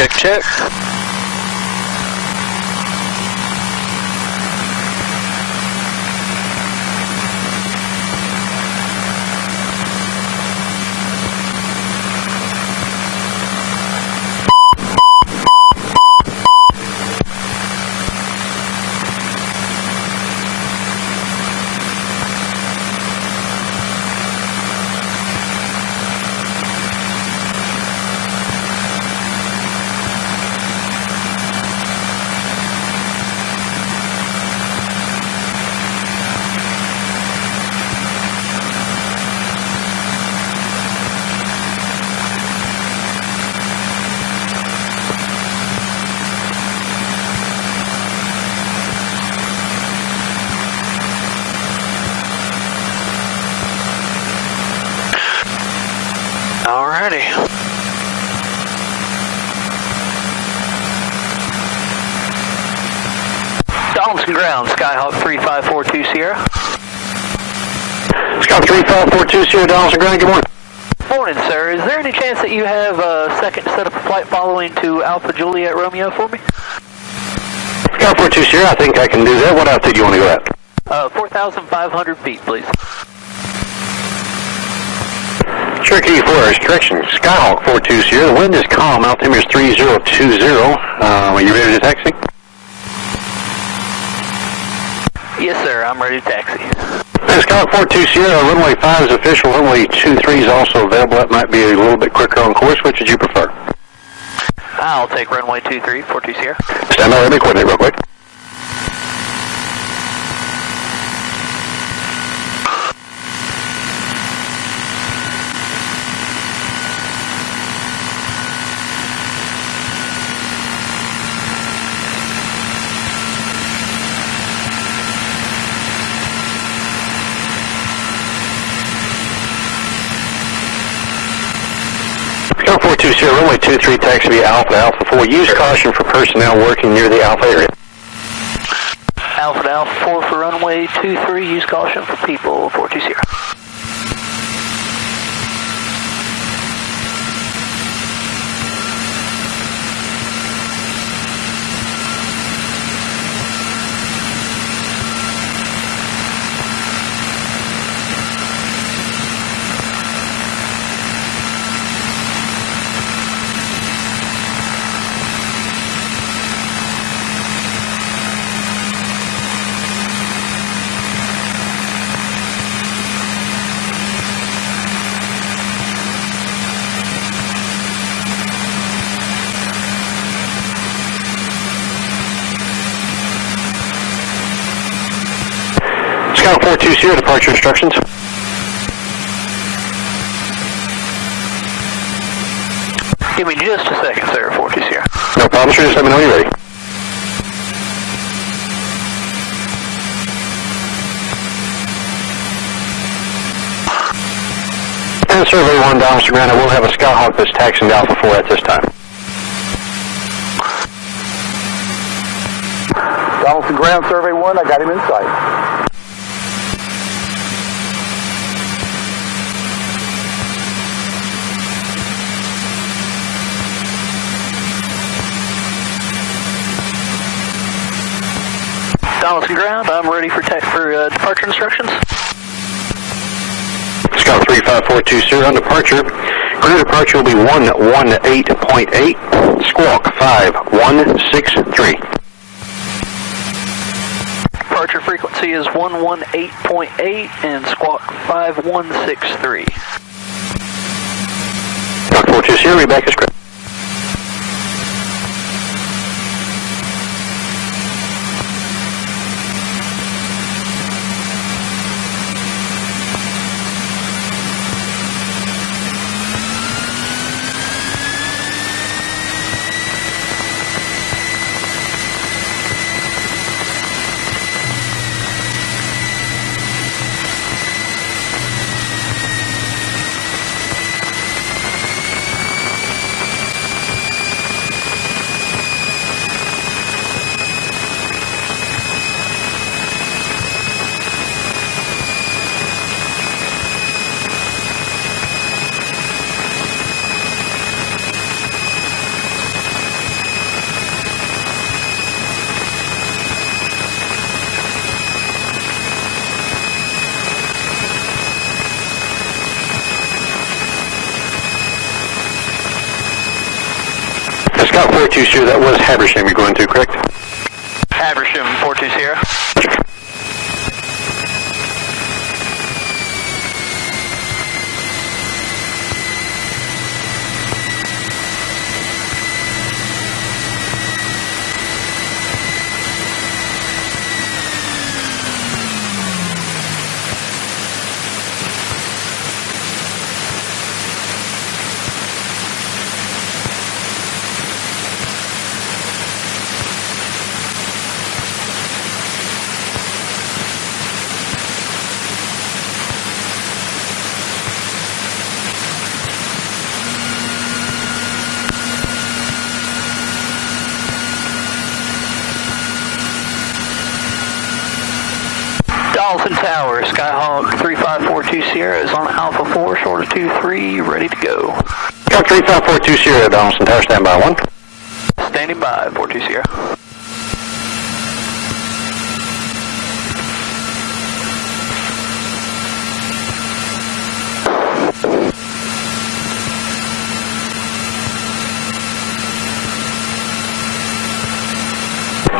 Check, check. Alrighty. Donaldson ground, Skyhawk 3542 Sierra. Skyhawk 3542 Sierra, Donaldson ground, good morning. Morning, sir. Is there any chance that you have a second set up a flight following to Alpha Juliet Romeo for me? Skyhawk 42 Sierra, I think I can do that. What altitude do you want to go at? 4,500 feet, please. Cherokee 4 restriction, Skyhawk 42 Sierra, the wind is calm, altimeter is 3020. Are you ready to taxi? Yes, sir, I'm ready to taxi. Skyhawk 42 Sierra, runway 5 is official, runway 23 is also available. That might be a little bit quicker on course. Which would you prefer? I'll take runway 23, 42 Sierra. Stand by, let me coordinate real quick. Skyhawk 42 Sierra, runway 23, taxi via Alpha to Alpha 4. Use caution for personnel working near the Alpha area. Alpha to Alpha 4 for runway 23, use caution for people, 42 Sierra. Skyhawk 42 Sierra, departure instructions. Give me just a second, sir, 42 Sierra. No problem, sir. Just let me know when you're ready. And survey 1, Donaldson ground. I will have a Skyhawk that's taxiing to Alpha 4 at this time. Donaldson ground, survey 1, I got him in sight. Donaldson ground, I'm ready for departure instructions. Skyhawk 3542 Sierra, on departure. Crew departure will be 118.8, squawk 5163. Departure frequency is 118.8 and squawk 5163. Skyhawk 42 Sierra, read back as correct. Skyhawk 420, that was Habersham you're going to, correct? Habersham 420. Dawson Tower, Skyhawk 3542 Sierra is on Alpha 4, short of 23, ready to go. Skyhawk 3542 Sierra, Dawson Tower, stand by 1. Standing by, 42 Sierra.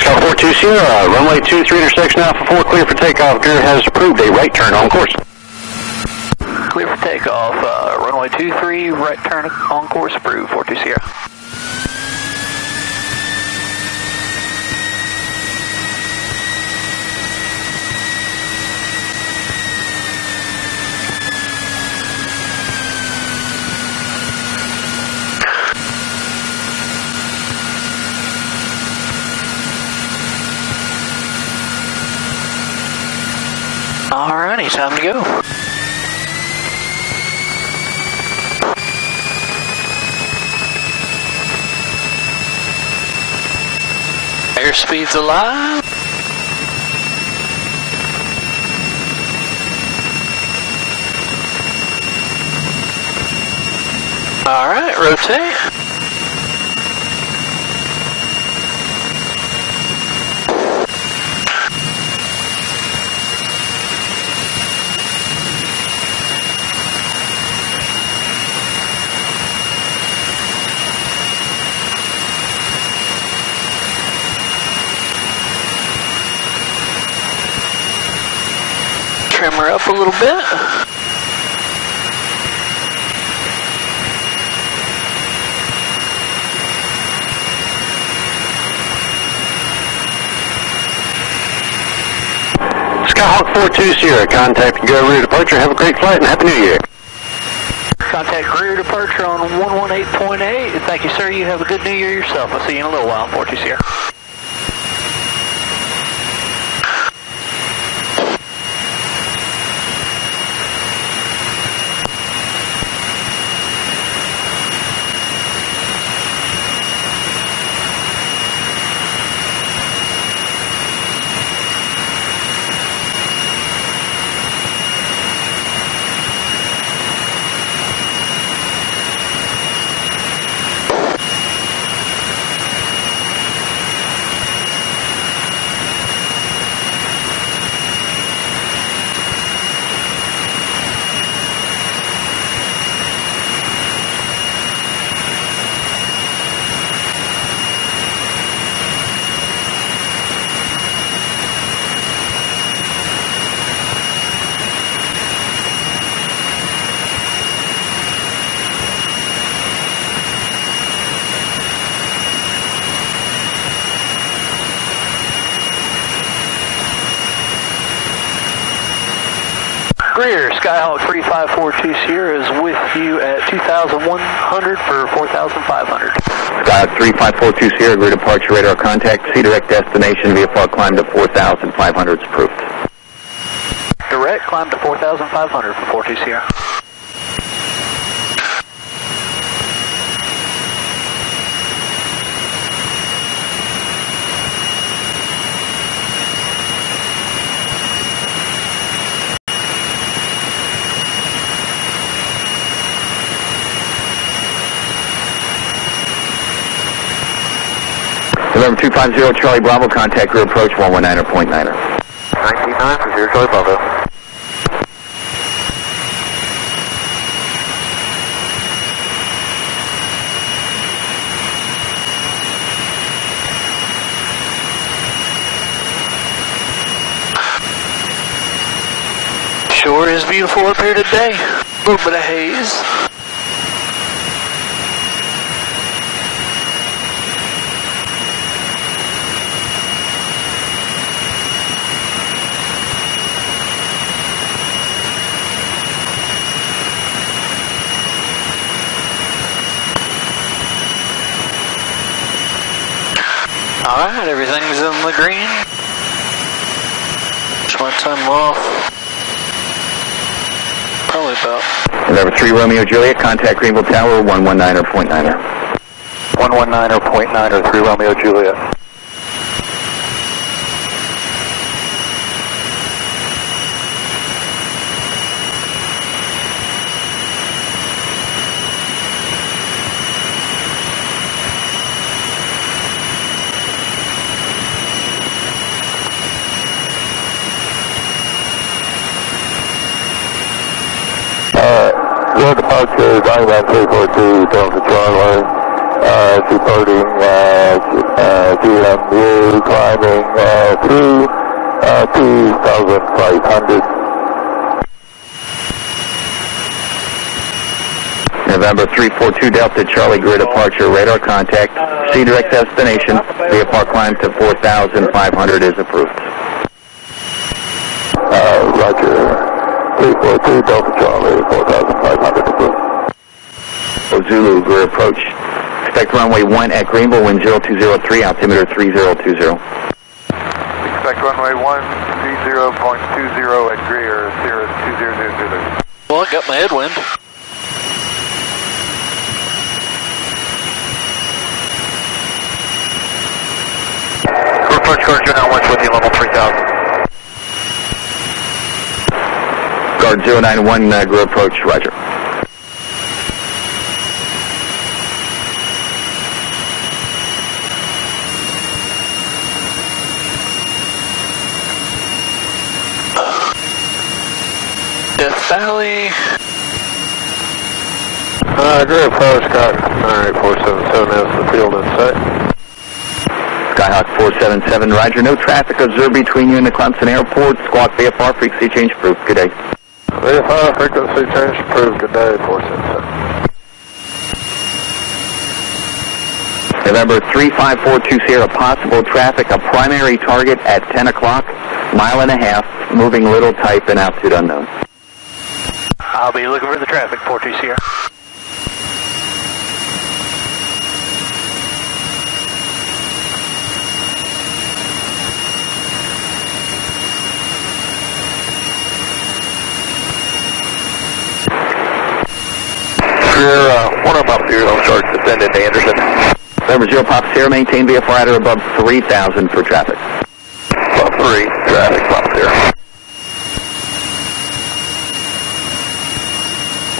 Skyhawk 42 Sierra, runway 23 intersection Alpha 4, clear for takeoff. Gear has approved a right turn on course. Clear for takeoff, runway 23, right turn on course approved, 42 Sierra. Alrighty, time to go. Airspeed's alive. Alright, rotate. Trim her up a little bit. Skyhawk 42 Sierra, contact your rear departure. Have a great flight and Happy New Year. Contact rear departure on 118.8. Thank you, sir. You have a good New Year yourself. I'll see you in a little while, 42 Sierra. Rear, Skyhawk 3542 Sierra is with you at 2,100 for 4,500. Skyhawk 3542 Sierra, rear departure radar contact. See direct destination via flight climb to 4,500 is approved. Direct climb to 4,500 for 42 Sierra. November 250 Charlie Bravo, contact rear approach 119.9er. 19.9 for 0 Charlie Bravo. Sure is beautiful up here today. A little bit of haze. Alright, everything's in the green. Just my time off. Probably about. November 3 Romeo Juliet, contact Greenville Tower, 119 or .9er. 119 or .9er, 3 Romeo Juliet. Your departure is Island 342, Delta Charlie, departing GMU, climbing through 2,500. November 342 Delta Charlie, grid departure, radar contact, C direct destination, VFR climb to 4,500 is approved. Roger. 342 Delta Charlie, 4,500 approved. Zulu, grid approach. Expect runway 1 at Greenville, wind 0203, altimeter 3020. Expect runway 130.20 at Greer, 2000. Well, I got my headwind. Approach guard 091 with you, level 3000. Guard 091, grid approach, roger. Death Valley. Grid approach, got 98477 has the field in sight. Skyhawk 477, roger. No traffic observed between you and the Clemson Airport. Squawk VFR, frequency change approved. Good day. VFR, frequency change approved. Good day, 477. November 3542 Sierra, possible traffic, a primary target at 10 o'clock, mile and a half, moving little type and altitude unknown. I'll be looking for the traffic, 42 Sierra. One of them up here, they'll start descending to Anderson. November 0 Pop Sierra, maintain VFR at or above 3,000 for traffic. Above 3, traffic, Pop Sierra.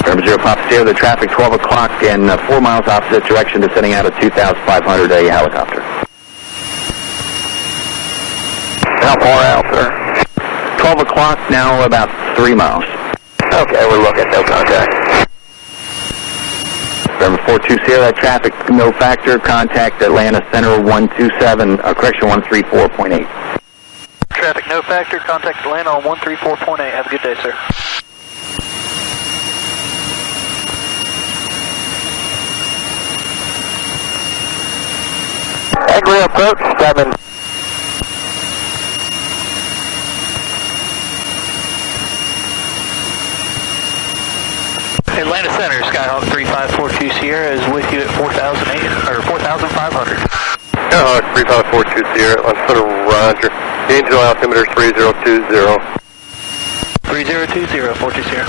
November 0 Pop Sierra, the traffic 12 o'clock and 4 miles opposite direction, descending out of 2,500, a helicopter. How far out, sir? 12 o'clock, now about 3 miles. Okay, we're looking, no contact. November 42 Sierra, traffic no factor, contact Atlanta Center 134.8. Traffic no factor, contact Atlanta on 134.8. Have a good day, sir. Angry approach, 7. Atlanta Center, Skyhawk 3542 Sierra is with you at 4,500. Skyhawk 3542 Sierra, on foot of Roger. Angel altimeter 3020. 3020, 42 Sierra.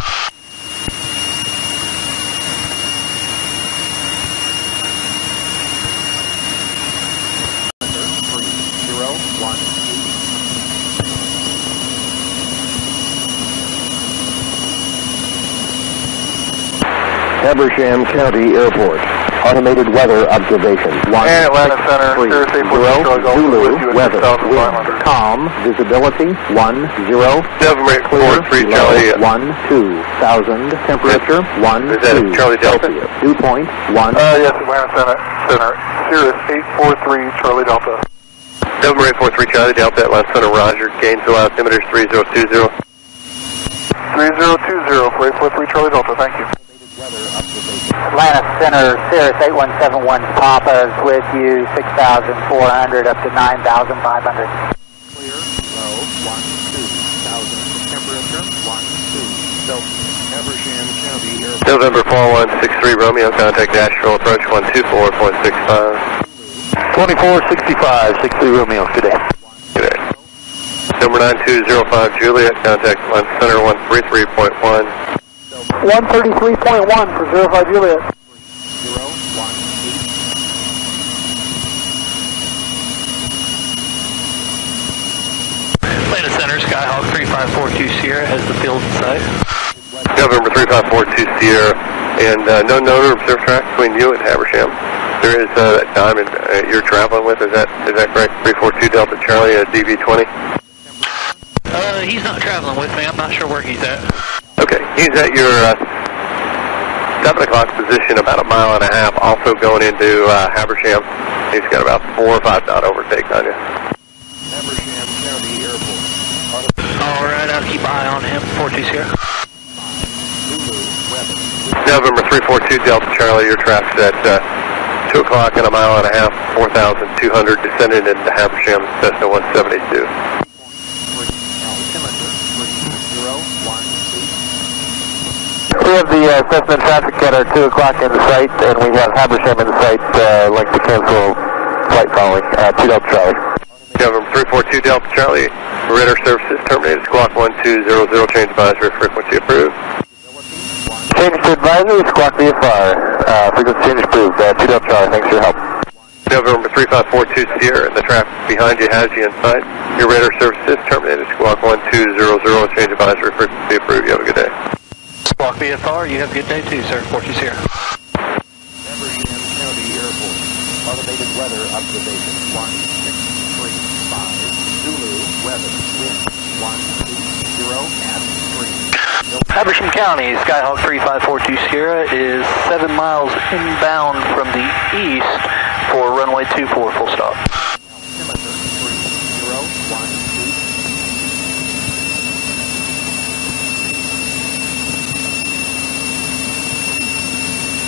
Habersham County Airport. Automated weather observation. And Atlanta Center, Zulu, weather, wind, calm, visibility, 10, clear, Charlie, 12,000, temperature, 12, Charlie Delta? Celsius, dew point, 1. Yes, Atlanta Center, Cirrus 843 Charlie Delta. November 843 Charlie Delta, Atlanta Center, Roger. Gainesville altimeter 3020. 3020, ForeFlight Charlie Delta, thank you. Atlanta Center, Cirrus 8171 Papa is with you, 6,400 up to 9,500. Clear, low, 12,000. Temperature, 12. Delta. Habersham County Airport. November 4163 Romeo, contact Nashville, approach 124.65. 2465, 63 Romeo, good day. Good day. Number 9205 Juliet, contact line center 133.1. 133.1 for 05 Juliet. 018. Atlanta Center, Skyhawk 3542 Sierra has the field in sight. November 3542 Sierra, and no known observed track between you and Habersham. There is that diamond you're traveling with, is that correct? 342 Delta Charlie, DV20? He's not traveling with me. I'm not sure where he's at. Okay, he's at your 7 o'clock position, about a mile and a half, also going into Habersham. He's got about 4 or 5 knot overtake on you. Habersham County Airport. All right, I'll keep an eye on him. 42 Sierra. November 342 Delta Charlie, your traffic's at 2 o'clock and a mile and a half, 4,200, descending into Habersham, Cessna 172. We have the Cessna traffic at our 2 o'clock in sight, and we have Habersham in sight, like to cancel flight following, 2 Delta Charlie. November 342 Delta Charlie, radar services terminated, squawk 1200, change advisory, frequency approved. Change to advisory, squawk VFR, frequency change approved, 2 Delta Charlie, thanks for your help. November 3542 Sierra, and the traffic behind you has you in sight. Your radar services terminated, squawk 1200, change advisory, frequency approved. You have a good day. Squawk VFR, you have a good day too, sir. 42 Sierra. Habersham County Airport. Automated weather observation 1635. Zulu weather wind 120 at 3. Habersham County, Skyhawk 3542 Sierra is 7 miles inbound from the east for runway 24, full stop. Altimeter 3012.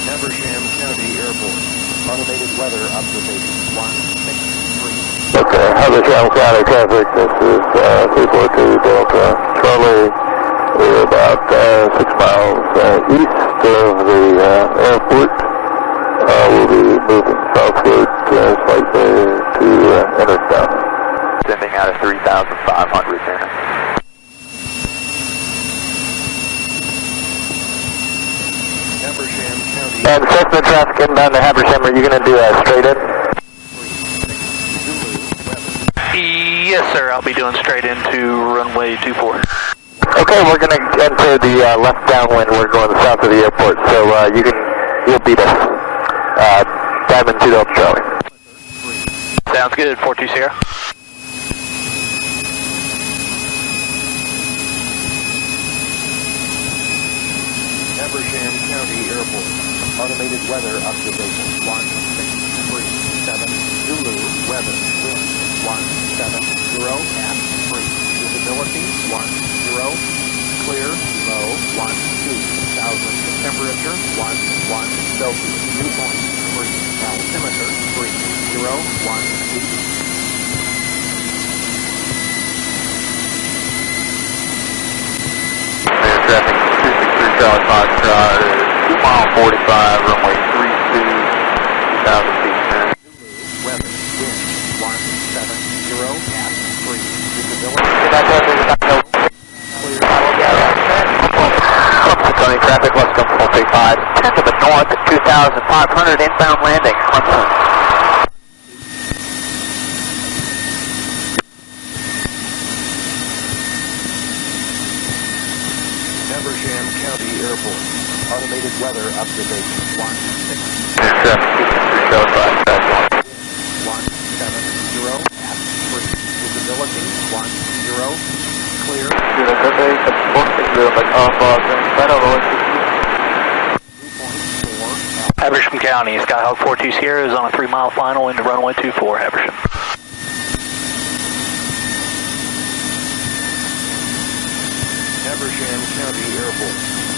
Habersham County Airport. Automated weather observation 163. Okay, Habersham County traffic, this is 342 Delta Charlie. We're about 6 miles east of the airport. We'll be moving southward slightly to Interstown. Sending out of 3,500 there. Habersham County. And Cessna traffic inbound to Habersham, are you going to do a straight in? Yes, sir. I'll be doing straight into runway 24. Okay, we're going to enter the left downwind. We're going south of the airport, so you'll beat us. Diamond 2 Delta Charlie. Sounds good. 42 Sierra. Habersham County Airport. Automated weather observation 1637. Zulu weather wind 170 at 3. Visibility 10. Clear low 12,000. Temperature 11 Celsius. Dew point 3. Altimeter 3018. Traffic 263 Charlie Foxtrot is 2 mile 45, runway 32, 2,000 feet. Weather wind 170 at 3. Visibility. Clear. Traffic, let's come 435. 10 to the north at 2,500 inbound landing. Clemson. Habersham County Airport. Automated weather observation 16. Traffic 263 Charlie Foxtrot. 170 at 3. Visibility 10. Clear. Habersham County, Skyhawk 42 Sierra is on a 3 mile final into runway 24, Habersham. Habersham County Airport.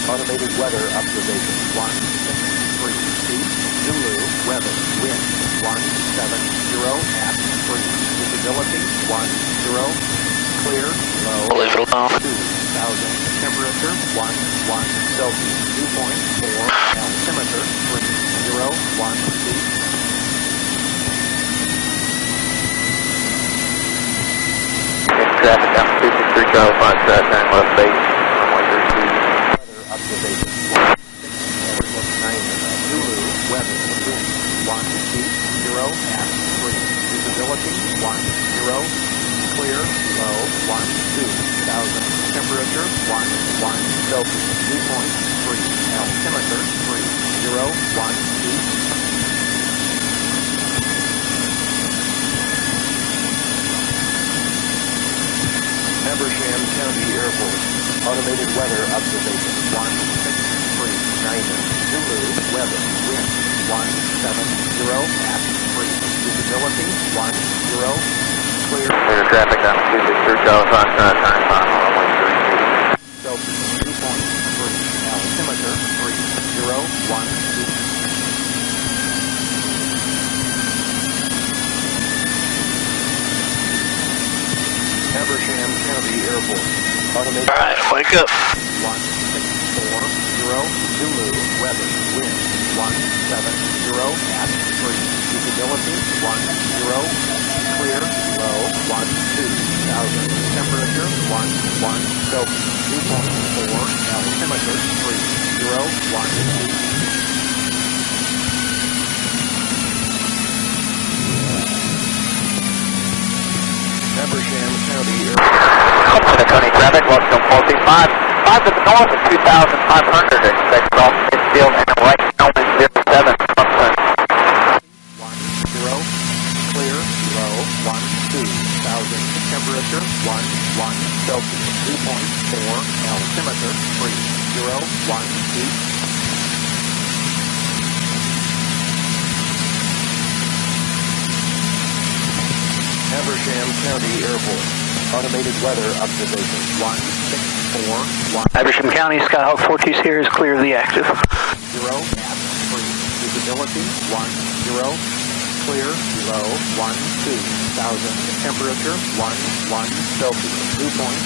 Automated weather observation 163 feet. Zulu weather wind 170 at 3. Visibility 10. Clear low 2,000. Temperature 11 Celsius. Dew point 4. Altimeter 301 feet. Traffic down 263 Charlie 5, turn left base, runway 32. Weather observation 169 Zulu weather wind 120 at 3. Visibility 10. Clear low 12,000. Temperature 11 Celsius. Dew point 3. Altimeter 301 feet. Habersham County Airport. Automated weather observation 163 Zulu weather wind 170 at 3. Visibility 10. Clear. Clear traffic down 263 Charlie 5, turn 5, runway 32. Celsius. Dew point 3. Altimeter 301 feet. Habersham County Airport. Automated. All right, wake up. 164 Zulu weather wind 170 at 3. Visibility 10. Clear low 12,000. Temperature 11 Celsius. Dew point 4. Altimeter 301 feet. Habersham County Airport. Continental traffic, welcome 435. 5 to the north of 2,500. Expect off midfield and right downwind 07. 10. Clear low 12,000. Temperature 11 Celsius. Dew point 4. Altimeter 301 feet. Habersham County Airport. Automated weather observation 164. Habersham County, Skyhawk 42 here is clear of the active. 0 at 3. Visibility 10. Clear low 12,000. Temperature 11 Celsius. Dew point